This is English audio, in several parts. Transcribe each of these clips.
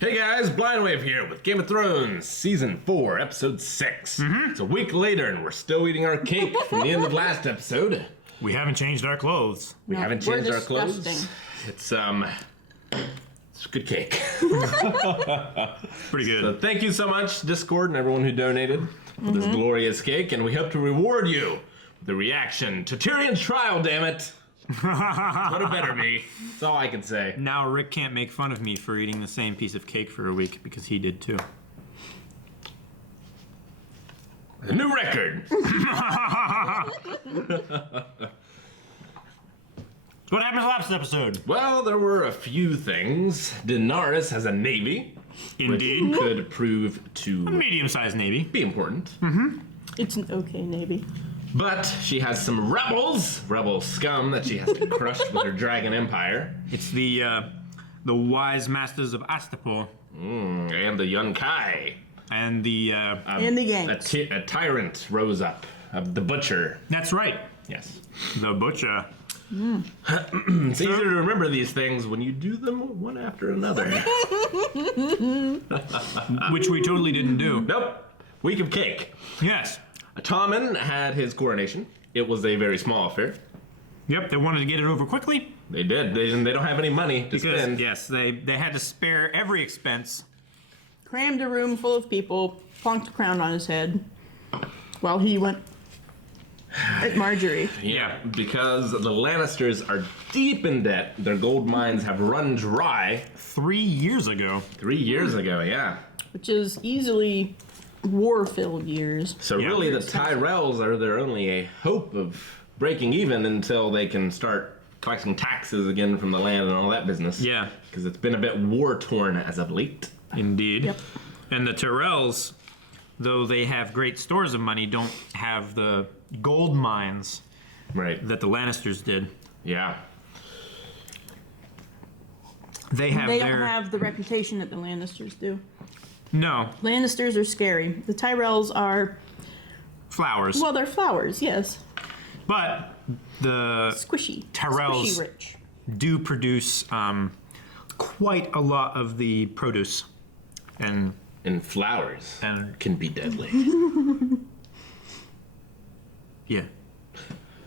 Hey guys, Blind Wave here with Game of Thrones Season 4, Episode 6. It's a week later and we're still eating our cake from the end of last episode. We haven't changed our clothes. We haven't changed our clothes. It's good cake. Pretty good. So thank you so much, Discord and everyone who donated for this glorious cake, and we hope to reward you with the reaction to Tyrion's trial, damn it. What it better be. That's all I can say. Now Rick can't make fun of me for eating the same piece of cake for a week because he did too. A new record. What happened last episode? Well, there were a few things. Daenerys has a navy. Indeed. Which could prove to A medium-sized navy. be important. It's an okay navy. But she has some rebel scum that she has to crush with her dragon empire. It's the wise masters of Astapor. And the Yunkai. And the... And the gangs. A tyrant rose up of the butcher. that's right. Yes. The butcher. It's easier to remember these things when you do them one after another. Which we totally didn't do. Nope. Week of cake. Yes. Tommen had his coronation. It was a very small affair. Yep, they wanted to get it over quickly. They did. They don't have any money to Because, spend. yes, they had to spare every expense. Crammed a room full of people, plonked a crown on his head, while he went at Marjorie. Yeah, because the Lannisters are deep in debt. Their gold mines have run dry. 3 years ago. 3 years ago, yeah. Which is easily war-filled years. So Yeah. really the Tyrells are their only a hope of breaking even until they can start collecting taxes again from the land and all that business. Yeah. Because it's been a bit war-torn as of late. Indeed. Yep. And the Tyrells, though they have great stores of money, don't have the gold mines Right. that the Lannisters did. Yeah. They have They their... don't have the reputation that the Lannisters do. No. Lannisters are scary. The Tyrells are, Flowers. well, they're flowers, yes. But the Squishy. Tyrells Squishy rich. do produce quite a lot of the produce. And And flowers And- can be deadly. yeah.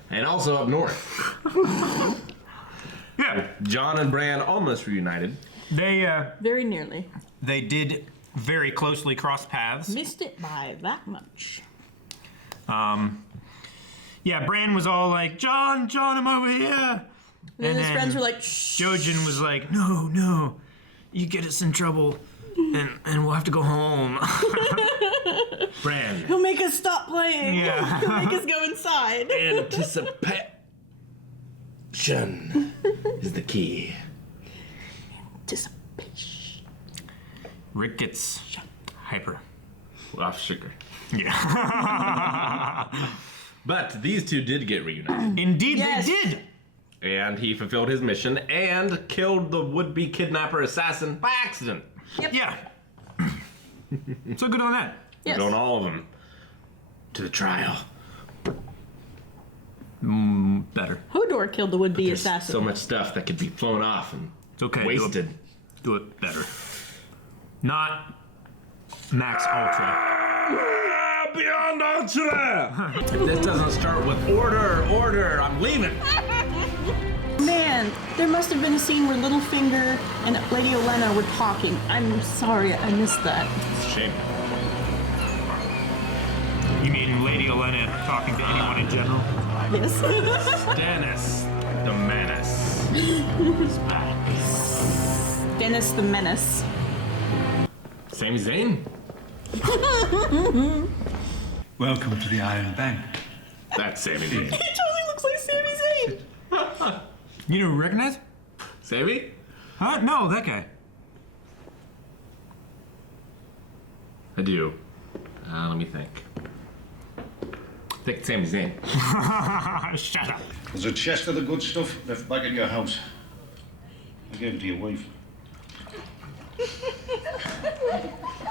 And also up north. Yeah. Jon and Bran almost reunited. Very nearly. They did very closely cross paths. Missed it by that much. Yeah, Bran was all like, John, I'm over here. And then his friends were like, shh. Jojen was like, no, you get us in trouble, and we'll have to go home. Bran. He'll make us stop playing. Yeah. He'll make us go inside. Anticipation is the key. Anticipation. Rick gets hyper. Off sugar. Yeah. But these two did get reunited. Indeed, Yes. they did. And he fulfilled his mission and killed the would-be kidnapper assassin by accident. Yeah. So good on that. Yes. On all of them. To the trial. Better. Hodor killed the would-be There's assassin. so much stuff that could be flown off and It's okay. wasted. Do it better. Not Max Ultra. Beyond Ultra! If this doesn't start with order, I'm leaving. Man, there must have been a scene where Littlefinger and Lady Olenna were talking. I'm sorry, I missed that. It's a shame. You mean Lady Olenna talking to anyone in general? Yes. Dennis, the menace, is back. Dennis the Menace. Sami Zayn? Welcome to the Iron Bank. That's Sami Zayn. He totally looks like Sami Zayn. You don't recognize? Sami? Huh? No, that guy. I do. Let me think. I think it's Sami Zayn. Shut up. There's a chest of the good stuff left back at your house. I gave it to your wife.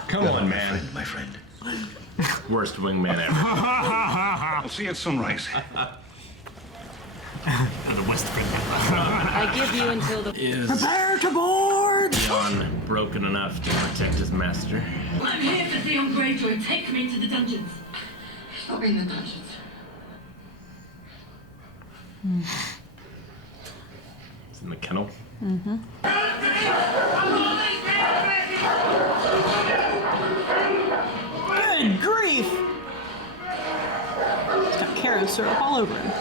Come on, man. My friend. Worst wingman ever. I'll see you at sunrise. The West Friend. I give you until the Prepare to board! Theon broken enough to protect his master? I'm here for Theon Greyjoy. Take me to the dungeons. Stop in the dungeons. It's in the kennel. Good grief! He's got carrot syrup all over him.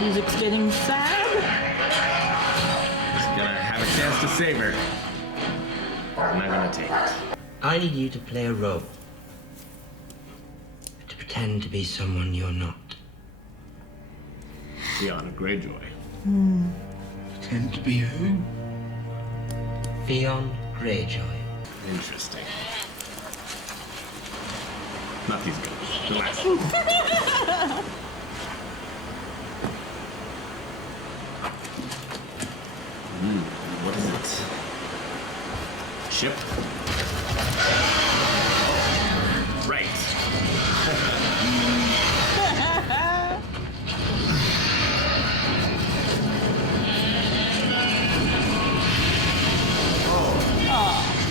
Music's getting sad. He's gonna have a chance to save her. I'm not gonna take it. I need you to play a role. To pretend to be someone you're not. Theon Greyjoy. Pretend to be who? Theon Greyjoy. Interesting. Not these guys. Relax. What is it? Ship? Right.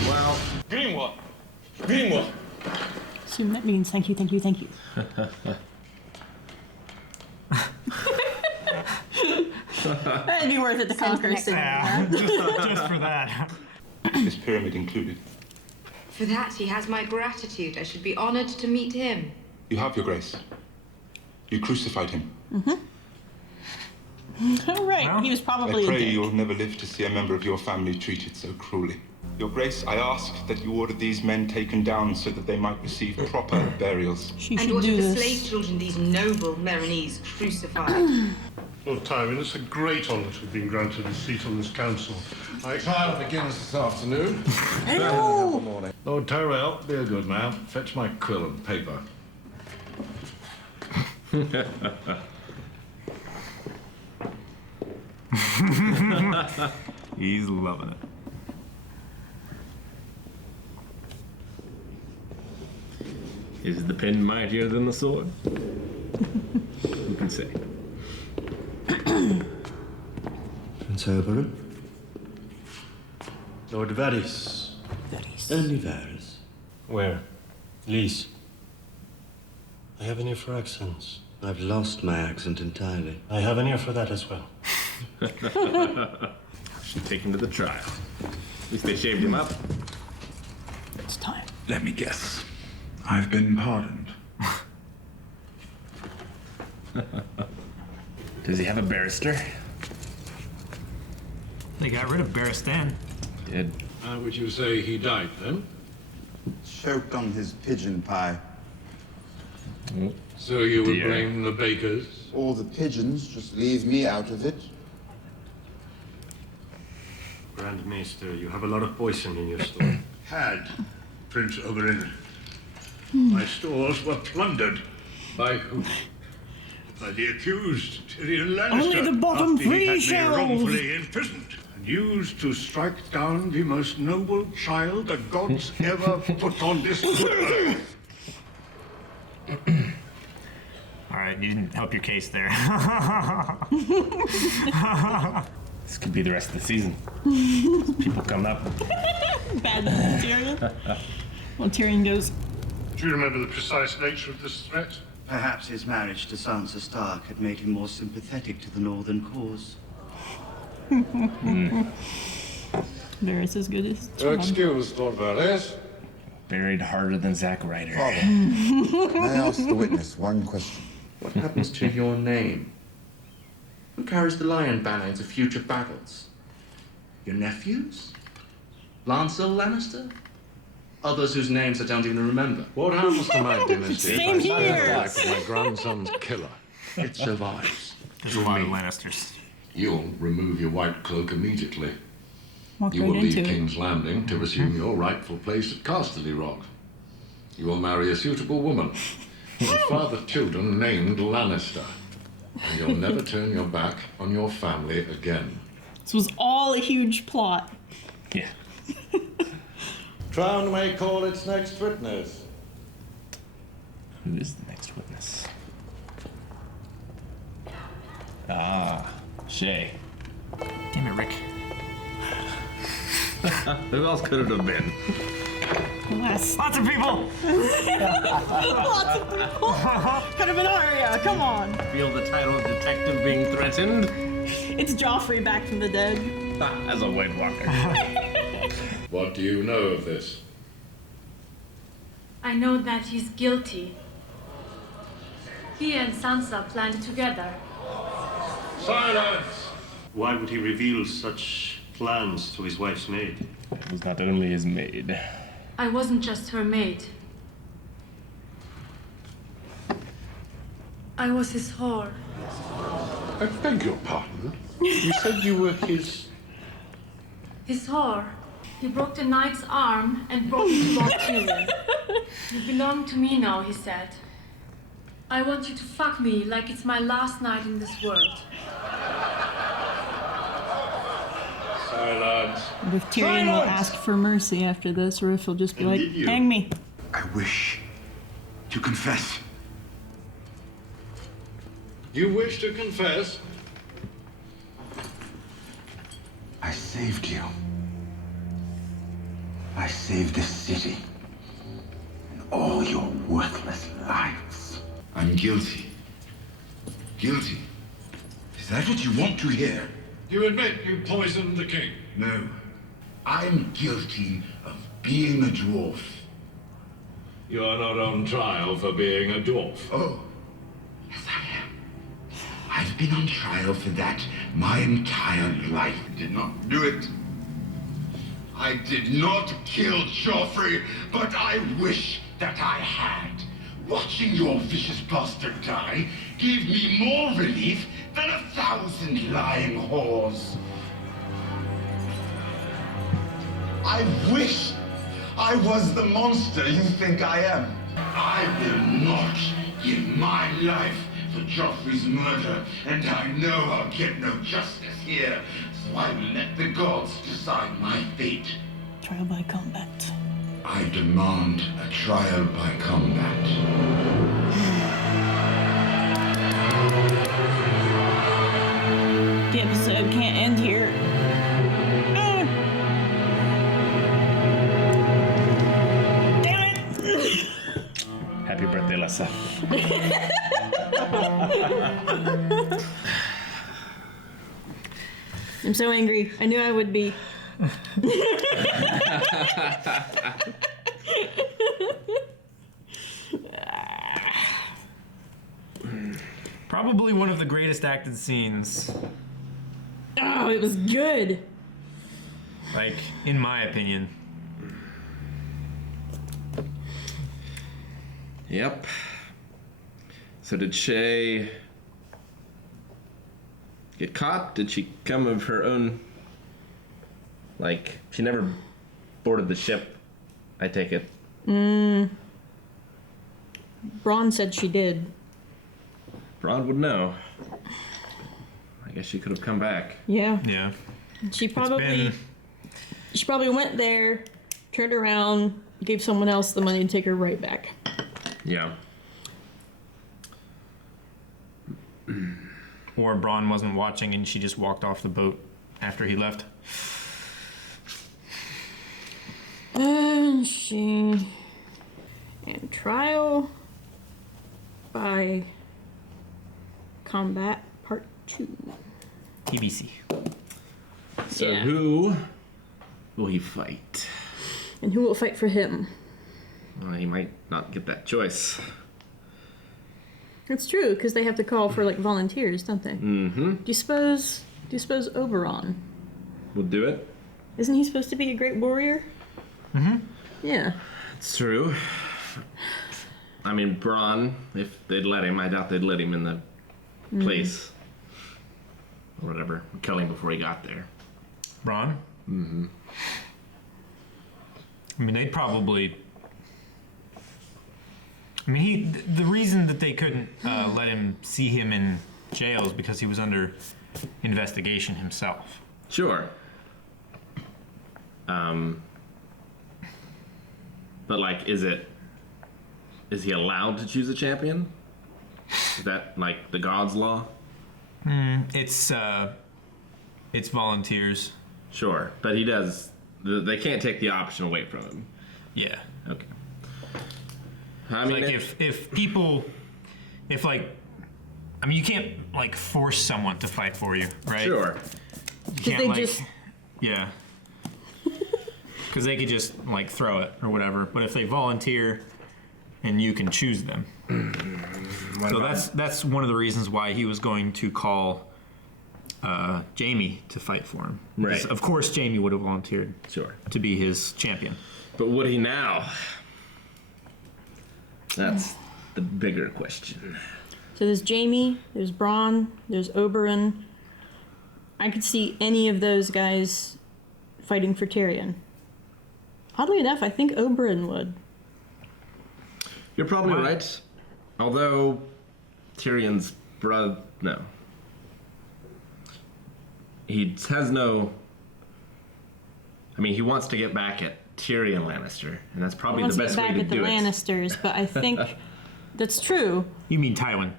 Well, Greenwood! Greenwood! Assume that means thank you, thank you, thank you. That'd be worth it to conquer singing. Just for that. This pyramid included. For that, he has my gratitude. I should be honored to meet him. You have your grace. You crucified him. All right, Well, he was probably I a pray dick. you'll never live to see a member of your family treated so cruelly. Your grace, I ask that you order these men taken down so that they might receive proper burials. She And should what do of the this. slave children these noble Marinese crucified? Lord Tywin, it's a great honour to have been granted a seat on this council. Trial begins this afternoon. Hello. Lord Tyrell, be a good man. Fetch my quill and paper. He's loving it. is the pen mightier than the sword? Who can say? Prince Oberyn? Lord Varys. Only Varys. Where? Lys. I have an ear for accents. I've lost my accent entirely. I have an ear for that as well. Should take him to the trial. At least they shaved him up. It's time. Let me guess. I've been pardoned. Does he have a barrister? They got rid of Barristan. Did. How would you say he died then? Choked on his pigeon pie. So you would Dear. blame the bakers? All the pigeons, just leave me out of it. Grand Maester, you have a lot of poison in your store. Had, Prince Oberyn. My stores were plundered. By who? By the accused, Tyrion Lannister. Only the bottom after he three had me shelves. wrongfully imprisoned and used to strike down the most noble child the gods ever put on this good earth. All right, you didn't help your case there. This could be the rest of the season. People come up. Bad Tyrion. Well, Tyrion goes, Do you remember the precise nature of this threat? Perhaps his marriage to Sansa Stark had made him more sympathetic to the Northern cause. Varys as good as Your Jon. excuse, Lord Varys. Buried harder than Zack Ryder. May I ask the witness one question? What happens to your name? Who carries the lion banner into future battles? Your nephews? Lancel Lannister? Others whose names I don't even remember. What happens to my dynasty? Same if I save here. the life of my grandson's killer? It survives. There's a lot of Lannisters. You'll remove your white cloak immediately. Walk You right will leave into it. King's Landing to resume your rightful place at Casterly Rock. You will marry a suitable woman and father children named Lannister. And you'll never turn your back on your family again. This was all a huge plot. Yeah. Crown may call its next witness. Who is the next witness? Ah, Shay. Damn it, Rick. Who else could it have been? Lots of people! Lots of people! Could have been Arya, come on! Feel the title of detective being threatened? It's Joffrey back from the dead. As a White Walker. What do you know of this? I know that he's guilty. He and Sansa planned together. Silence! Why would he reveal such plans to his wife's maid? It was not only his maid. I wasn't just her maid. I was his whore. I beg your pardon? You said you were his... His whore. He broke the knight's arm and brought me to Lord Tyrion. You belong to me now, he said. I want you to fuck me like it's my last night in this world. Silence. If Tyrion will ask for mercy after this, or if he'll just be like, hang me. I wish to confess. You wish to confess? I saved you. I saved this city and all your worthless lives. I'm guilty. Guilty? Is that what you want to hear? You admit you poisoned the king? No. I'm guilty of being a dwarf. You are not on trial for being a dwarf. Oh. Yes, I am. I've been on trial for that my entire life. I did not do it. I did not kill Joffrey, but I wish that I had. Watching your vicious bastard die gave me more relief than 1,000 lying whores. I wish I was the monster you think I am. I will not give my life for Joffrey's murder, and I know I'll get no justice here, so I will let the gods decide my fate. Trial by combat. I demand a trial by combat. The episode can't end here. Damn it! Happy birthday, Lessa. I'm so angry. I knew I would be. Probably one of the greatest acted scenes. Oh, it was good. Like, in my opinion. Yep. So did Shay get caught? Did she come of her own? Like, she never boarded the ship, I take it. Bronn said she did. Bronn would know. I guess she could have come back. Yeah. Yeah. She probably went there, turned around, gave someone else the money to take her right back. Yeah. Or Bronn wasn't watching and she just walked off the boat after he left. And trial by combat part 2. TBC. So Yeah. who will he fight? And who will fight for him? Well, he might not get that choice. It's true, because they have to call for like volunteers, don't they? Mm-hmm. Do you suppose Oberon? We'll do it. Isn't he supposed to be a great warrior? Mm-hmm. Yeah. It's true. I mean, Bronn, if they'd let him, I doubt they'd let him in the place. Or whatever. Kill him before he got there. Bronn? Mm-hmm. I mean, they'd probably... I mean, the reason that they couldn't let him see him in jail is because he was under investigation himself. Sure. But like, is it Is he allowed to choose a champion? Is that like the God's law? It's volunteers. Sure, but he does. They can't take the option away from him. Yeah. Okay. I mean, like if people, you can't like force someone to fight for you, right? Sure. You can't yeah. Because they could just like throw it or whatever. But if they volunteer, and you can choose them. So that's one of the reasons why he was going to call Jamie to fight for him. Right. Because of course, Jamie would have volunteered. Sure. To be his champion. But would he now? That's the bigger question. So there's Jamie, there's Bronn, there's Oberyn. I could see any of those guys fighting for Tyrion. Oddly enough, I think Oberyn would. You're probably right. Although Tyrion's brother, no. He has no. I mean, he wants to get back at Tyrion Lannister, and that's probably the best way to do it. He wants to get back at the Lannisters, but I think that's true. You mean Tywin?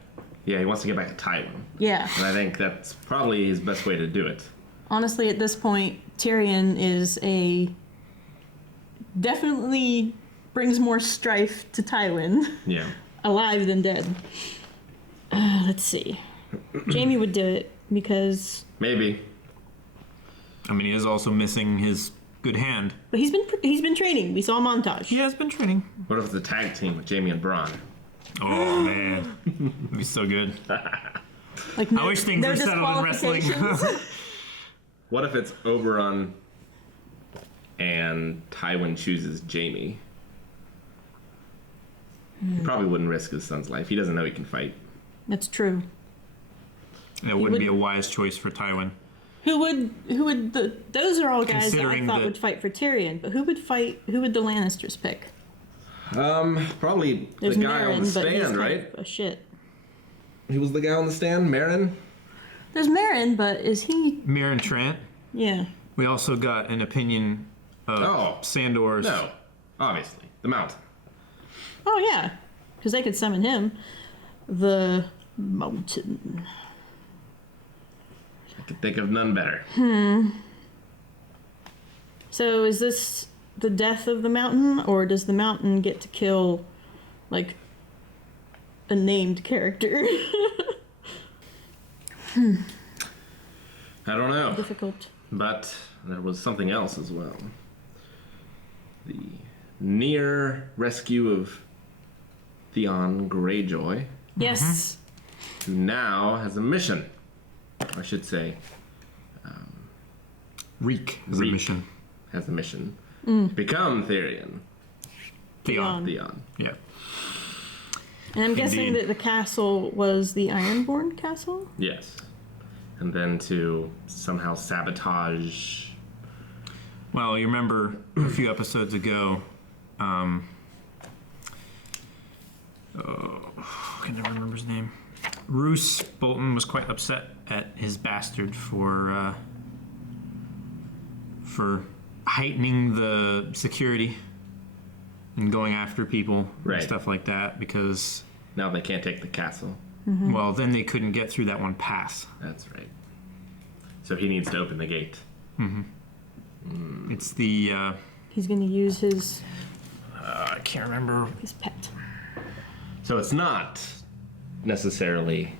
Yeah, he wants to get back at Tywin. Yeah. And I think that's probably his best way to do it. Honestly, at this point, Tyrion is definitely brings more strife to Tywin. Yeah. Alive than dead. Let's see. Jamie would do it because. Maybe. I mean, he is also missing his good hand. But he's been training. We saw a montage. He has been training. What if it's a tag team with Jamie and Bronn? Oh man, that'd be so good. Like I wish things were settled in wrestling. What if it's Oberyn and Tywin chooses Jamie? He probably wouldn't risk his son's life. He doesn't know he can fight. That's true. And it wouldn't be a wise choice for Tywin. Who would those are all guys that I thought would fight for Tyrion, but who would the Lannisters pick? Probably There's the guy Meryn, on the but he's stand, kind right? of a shit. He was the guy on the stand, Meryn? There's Meryn, but is he? Meryn Trant. Yeah. We also got an opinion of Sandor's. No, obviously the Mountain. Oh yeah, because they could summon him. The Mountain. I could think of none better. So is this the death of the Mountain, or does the Mountain get to kill, like, a named character? I don't know. Difficult. But there was something else as well. The near rescue of Theon Greyjoy. Yes. Who now has a mission. I should say. Reek has a mission. Has a mission. To become Theon. Theon. Yeah. And I'm guessing Indeed. that the castle was the Ironborn castle? Yes. And then to somehow sabotage. Well, you remember a few episodes ago, I can never remember his name. Roose Bolton was quite upset at his bastard for heightening the security and going after people and stuff like that because now they can't take the castle. Mm-hmm. Well, then they couldn't get through that one pass. That's right. So he needs to open the gate. Mm-hmm. It's the He's going to use his. I can't remember his pet. So it's not necessarily.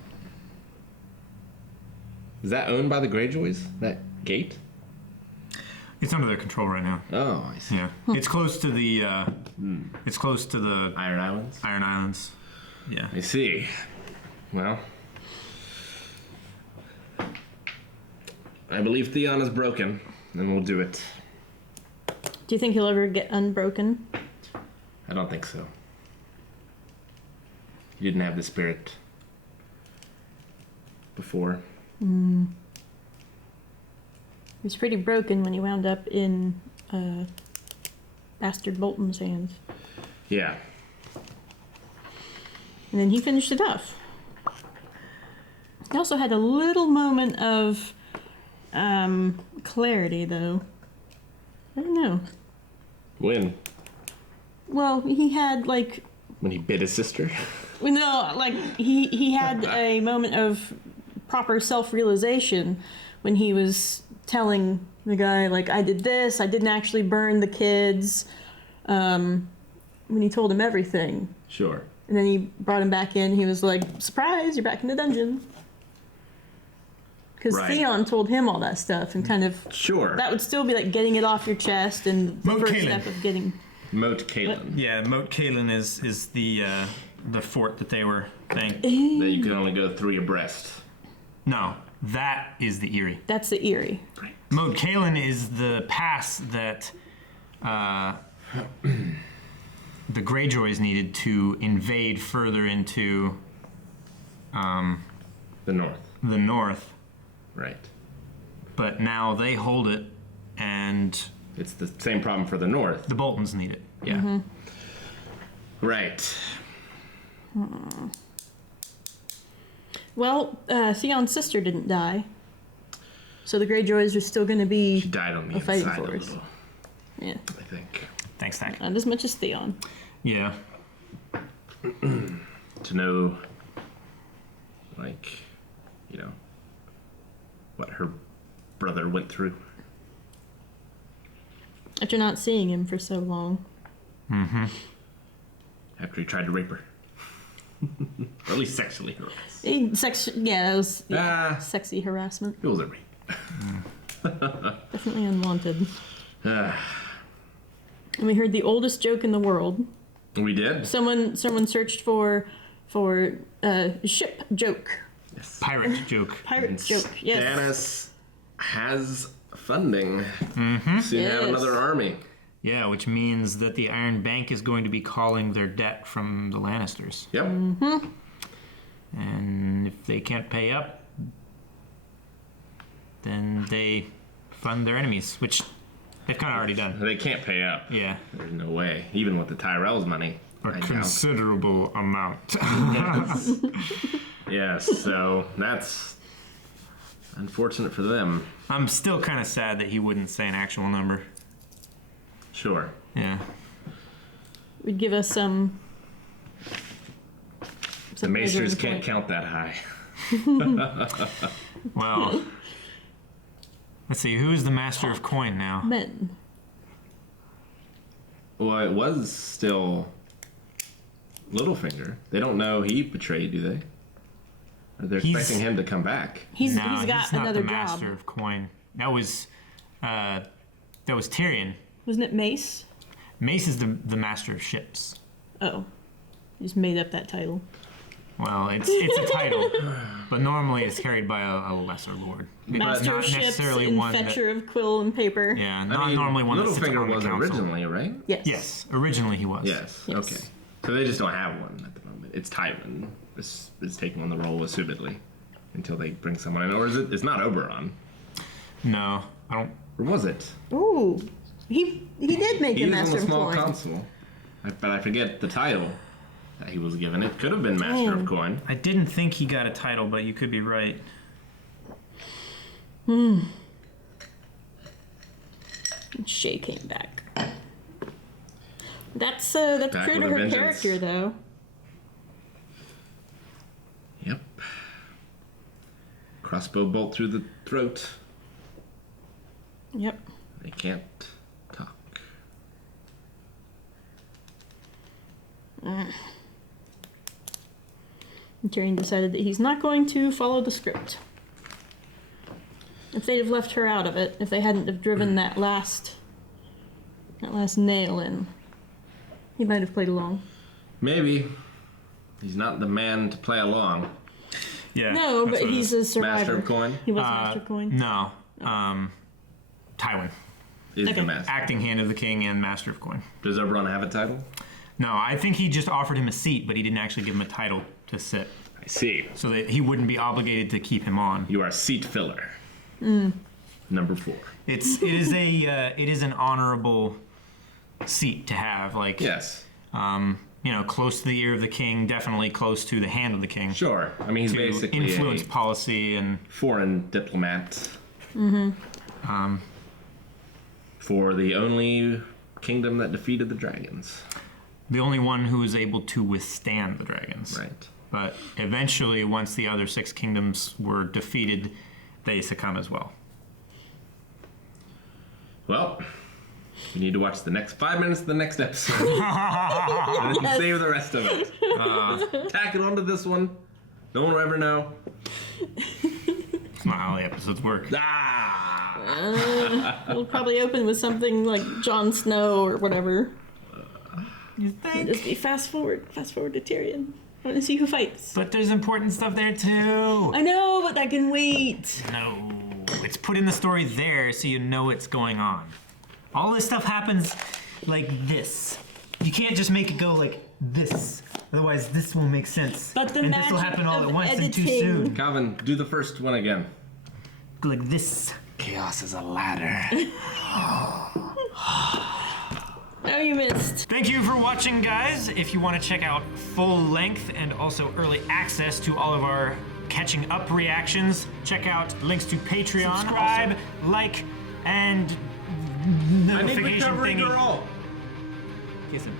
Is that owned by the Greyjoys? That gate? It's under their control right now. Oh, I see. Yeah, it's close to the. It's close to the Iron Islands. Iron Islands. Yeah. I see. Well, I believe Theon is broken, and we'll do it. Do you think he'll ever get unbroken? I don't think so. He didn't have the spirit before. He was pretty broken when he wound up in Bastard Bolton's hands. Yeah. And then he finished it off. He also had a little moment of clarity, though. I don't know. When? Well, he had, like, When he bit his sister? No, like he had a moment of proper self-realization when he was telling the guy, like, I did this, I didn't actually burn the kids, when he told him everything. Sure. And then he brought him back in, he was like, surprise, you're back in the dungeon. Because Right. Theon told him all that stuff, and kind of... Sure. That would still be like getting it off your chest, and the Moat first Cailin. step of getting... Moat Cailin. Yeah, Moat Cailin is the fort that they were saying. That you can only go 3 abreast. No, that is the Eyrie. That's the Eyrie. Moat Cailin is the pass that the Greyjoys needed to invade further into the north. The north. Right. But now they hold it, and it's the same problem for the north. The Boltons need it. Yeah. Mm-hmm. Right. Well, Theon's sister didn't die, so the Greyjoys are still going to be She died on the a fighting inside a force. little, Yeah, I think. Thanks, Zach. not as much as Theon. Yeah. To know, like, you know, what her brother went through. After not seeing him for so long. Mm-hmm. After he tried to rape her. Or at least sexually harass. Yeah, that was sexy harassment. It was a rape. Definitely unwanted. And we heard the oldest joke in the world. We did? Someone searched for ship joke. Yes. Pirate joke. Pirate joke, yes. Stannis has funding. Mm-hmm. So you have another army. Yeah, which means that the Iron Bank is going to be calling their debt from the Lannisters. Yep. Mm-hmm. And if they can't pay up, then they fund their enemies, which they've kind of already done. They can't pay up. Yeah. There's no way. Even with the Tyrell's money. A considerable amount. Yes, so that's unfortunate for them. I'm still kind of sad that he wouldn't say an actual number. Sure. Yeah. Would give us some The Maesters measuring can't count that high. Well, let's see. Who is the Master of Coin now? Men. Well, it was still Littlefinger. They don't know he betrayed, do they? Or they're expecting him to come back. He's not another the job. Master of Coin. That was Tyrion. Wasn't it Mace? Mace is the Master of Ships. Oh. You just made up that title. Well, it's a title, but normally it's carried by a lesser lord. Master not of Ships necessarily and one that- Fetcher of Quill and Paper. Yeah, not normally one that sits Littlefinger on the was council. originally, right? Yes. Yes, originally he was. Yes. Okay. So they just don't have one at the moment. It's Tywin is taking on the role, assumedly, until they bring someone in. Or is it? It's not Oberon. No, I don't. Or was it? Ooh. He did make He a was on Master the of small Coin. council, but I forget the title that he was given. It could have been Master of Coin. I didn't think he got a title, but you could be right. Shay came back. That's Back true with to a her vengeance. character, though. Yep. Crossbow bolt through the throat. Yep. They can't talk. Tyrion decided that he's not going to follow the script. If they'd have left her out of it, if they hadn't have driven that last nail in, he might have played along. Maybe. He's not the man to play along. Yeah. No, but he's a survivor. Master of Coin? He was Master of Coin. No. Tywin. Is the master. Acting Hand of the King and Master of Coin. Does Oberon have a title? No, I think he just offered him a seat, but he didn't actually give him a title to sit. I see. So that he wouldn't be obligated to keep him on. You are seat filler. Number 4. It is an honorable seat to have. Like yes. Close to the ear of the king, definitely close to the hand of the king. Sure. I mean, he's to basically influence a policy and foreign diplomat. Mm-hmm. For the only kingdom that defeated the dragons. the only one who was able to withstand the dragons. Right. But eventually, once the other 6 kingdoms were defeated, they succumb as well. Well, we need to watch the next 5 minutes of the next episode. And then save the rest of it. Tack it onto this one. No one will ever know. It's not how the episodes work. It'll probably open with something like Jon Snow or whatever. You think? Just be fast forward to Tyrion. I want to see who fights. But there's important stuff there too. I know, but I can wait. No, it's put in the story there so you know what's going on. All this stuff happens like this. You can't just make it go like this. Otherwise, this won't make sense. But the and this will magic happen all of at once and too editing. soon. Calvin, do the first one again. Like this. Chaos is a ladder. Oh, you missed. Thank you for watching, guys. If you want to check out full length and also early access to all of our catching up reactions, check out links to Patreon. Subscribe, like, and notification thingy. Girl. Kiss him.